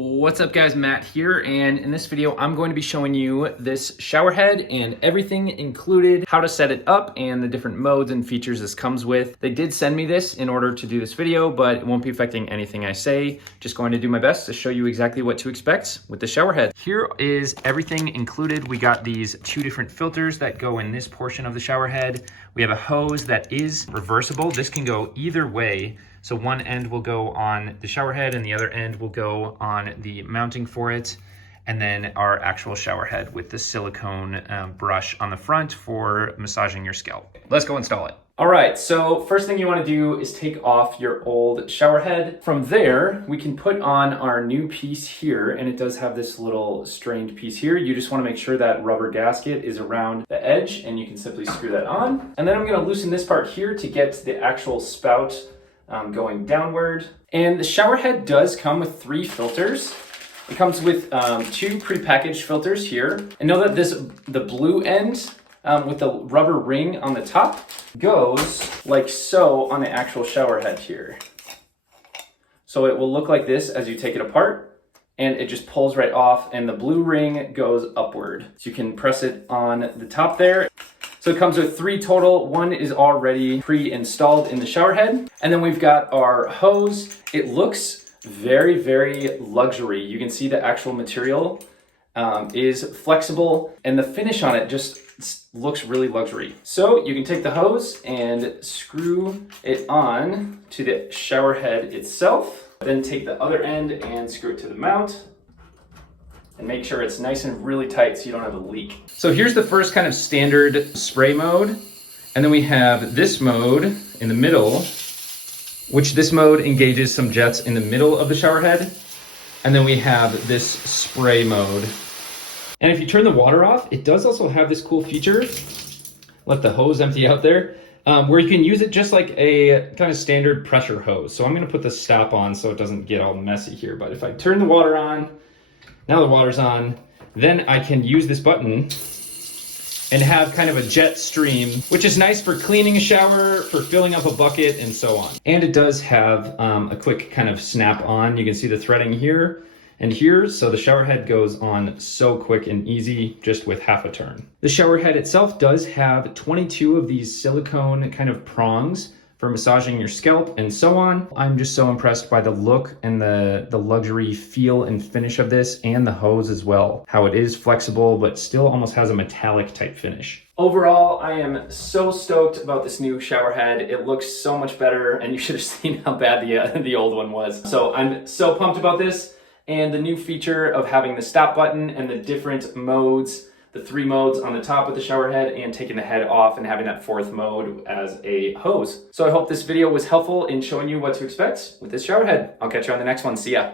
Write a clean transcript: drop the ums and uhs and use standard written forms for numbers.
What's up guys, Matt here, and in this video I'm going to be showing you this shower head and everything included, how to set it up, and the different modes and features this comes with. They did send me this in order to do this video, but it won't be affecting anything I say. Just going to do my best to show you exactly what to expect with the shower head. Here is everything included. We got these two different filters that go in this portion of the shower head. We have a hose that is reversible. This can go either way. So one end will go on the shower head and the other end will go on the mounting for it. And then our actual shower head with the silicone brush on the front for massaging your scalp. Let's go install it. All right, so first thing you want to do is take off your old shower head. From there, we can put on our new piece here, and it does have this little strained piece here. You just want to make sure that rubber gasket is around the edge, and you can simply screw that on. And then I'm going to loosen this part here to get the actual spout going downward. And the shower head does come with 3 filters. It comes with 2 prepackaged filters here. And know that the blue end with the rubber ring on the top goes like so on the actual shower head here. So it will look like this as you take it apart, and it just pulls right off, and the blue ring goes upward. So you can press it on the top there. So it comes with 3 total. 1 is already pre-installed in the shower head. And then we've got our hose. It looks very, very luxury. You can see the actual material is flexible, and the finish on it just looks really luxury. So you can take the hose and screw it on to the shower head itself. Then take the other end and screw it to the mount. And make sure it's nice and really tight so you don't have a leak. So here's the first kind of standard spray mode. And then we have this mode in the middle, which this mode engages some jets in the middle of the shower head. And then we have this spray mode. And if you turn the water off, it does also have this cool feature, let the hose empty out there, where you can use it just like a kind of standard pressure hose. So I'm gonna put the stop on so it doesn't get all messy here. But if I turn the water on, now the water's on, then I can use this button and have kind of a jet stream, which is nice for cleaning a shower, for filling up a bucket, and so on. And it does have a quick kind of snap on. You can see the threading here and here, so the shower head goes on so quick and easy, just with half a turn. The shower head itself does have 22 of these silicone kind of prongs for massaging your scalp and so on. I'm just so impressed by the look and the luxury feel and finish of this, and the hose as well. How it is flexible, but still almost has a metallic type finish. Overall, I am so stoked about this new shower head. It looks so much better, and you should have seen how bad the old one was. So I'm so pumped about this, and the new feature of having the stop button and the different modes, the 3 modes on the top of the shower head, and taking the head off and having that 4th mode as a hose. So I hope this video was helpful in showing you what to expect with this shower head. I'll catch you on the next one. See ya.